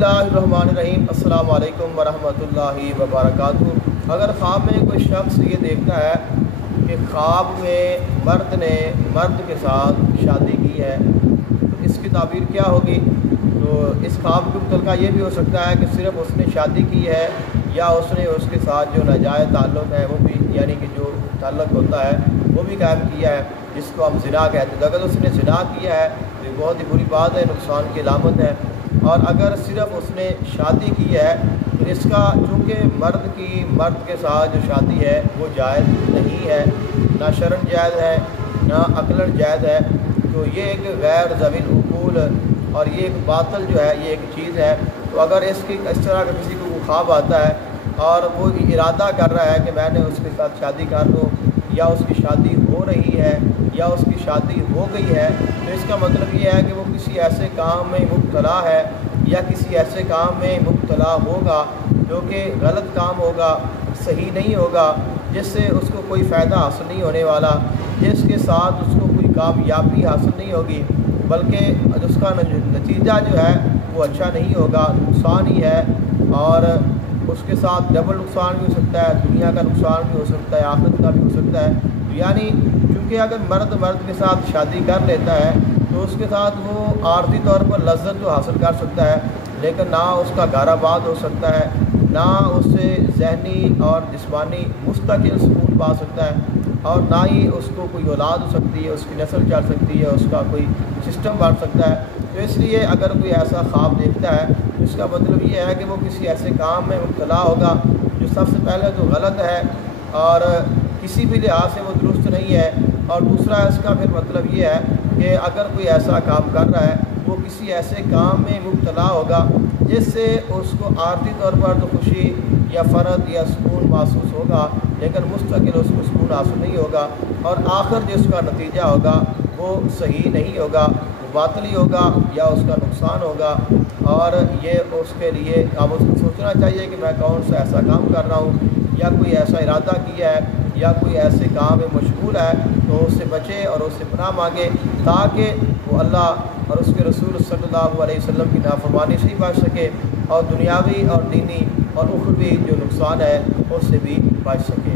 बिस्मिल्लाहिर्रहमानिर्रहीम। अस्सलाम वालेकुम वरहमतुल्लाहि वबरकातुहू। अगर ख्वाब में कोई शख्स ये देखता है कि ख्वाब में मर्द ने मर्द के साथ शादी की है तो इसकी ताबीर क्या होगी? तो इस ख्वाब के मुतल्लिक़ ये भी हो सकता है कि सिर्फ़ उसने शादी की है या उसने उसके साथ जो नाजायज़ ताल्लुक़ है वो भी, यानी कि जो ताल्लुक़ होता है वो भी कायम किया है, जिसको हम ज़िना कहते हैं। तो अगर उसने ज़िना किया है तो ये बहुत ही बुरी बात है, नुकसान की अलामत है। और अगर सिर्फ़ उसने शादी की है तो इसका, चूँकि मर्द के साथ जो शादी है वो जायज़ नहीं है, ना शरन जायज़ है ना अक़लन जायज़ है। तो ये एक गैर ज़वील उकूल और ये एक बातिल जो है, ये एक चीज़ है। तो अगर इस तरह का किसी को ख्वाब आता है और वो इरादा कर रहा है कि मैंने उसके साथ शादी कर लूँ, या उसकी शादी हो रही है या उसकी शादी हो गई है, तो इसका मतलब ये है कि वो किसी ऐसे काम में मुब्तला है या किसी ऐसे काम में मुब्तला होगा जो कि गलत काम होगा, सही नहीं होगा, जिससे उसको कोई फ़ायदा हासिल नहीं होने वाला, जिसके साथ उसको कोई कामयाबी हासिल नहीं होगी, बल्कि उसका नतीजा जो है वो अच्छा नहीं होगा, नुकसान ही है। और उसके साथ डबल नुकसान भी हो सकता है, दुनिया का नुकसान भी हो सकता है, आखिरत का भी हो सकता है। तो यानी क्योंकि अगर मर्द के साथ शादी कर लेता है तो उसके साथ वो आर्थिक तौर पर लज्जत तो हासिल कर सकता है, लेकिन ना उसका घर आबाद हो सकता है, ना उससे ज़हनी और जिस्मानी मुस्तकिल सुकून पा सकता है, और ना ही उसको कोई औलाद हो सकती है, उसकी नस्ल चल सकती है, उसका कोई सिस्टम बन सकता है। तो इसलिए अगर कोई ऐसा ख्वाब देखता है तो इसका मतलब ये है कि वो किसी ऐसे काम में मुब्तला होगा जो सबसे पहले तो गलत है और किसी भी लिहाज से वो दुरुस्त नहीं है। और दूसरा इसका फिर मतलब ये है कि अगर कोई ऐसा काम कर रहा है वो किसी ऐसे काम में मुब्तला होगा जिससे उसको आर्थिक तौर पर तो खुशी या फ़र्द या सुकून महसूस होगा, लेकिन मुस्तकिल उसको सुकून हासिल नहीं होगा, और आखिर जो उसका नतीजा होगा वो सही नहीं होगा, वो बातिल ही होगा या उसका नुकसान होगा। और ये उसके लिए अब उसको सोचना चाहिए कि मैं कौन सा ऐसा काम कर रहा हूँ, या कोई ऐसा इरादा किया है या कोई ऐसे काम में मशगूल है, तो उससे बचे और उससे पनाह मांगे, ताकि वो अल्लाह और उसके रसूल सल्लल्लाहु अलैहि वसल्लम की नाफरमानी से ही बच सके और दुनियावी और दीनी और उखरवी जो नुकसान है उससे भी बच सके।